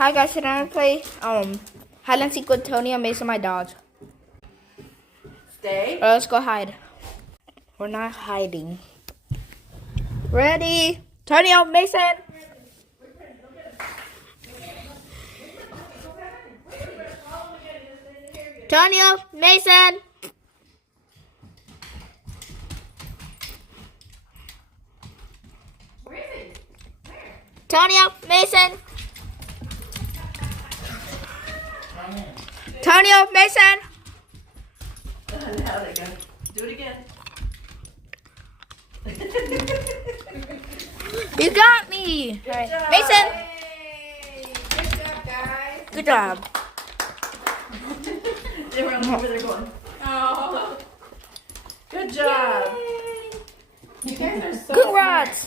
Hi guys, today I'm gonna play hide and seek with Tony and Mason, my dogs. Stay. Let's go hide. We're not hiding. Ready? Tony, Mason. Tonio, Mason. Tonio, Mason. Tonio, Mason. Now they go. Do it again. You got me. Good job. Mason. Hey, good job, guys. Good job. They were over there going, oh. Good job. You guys are so Good smart. rods.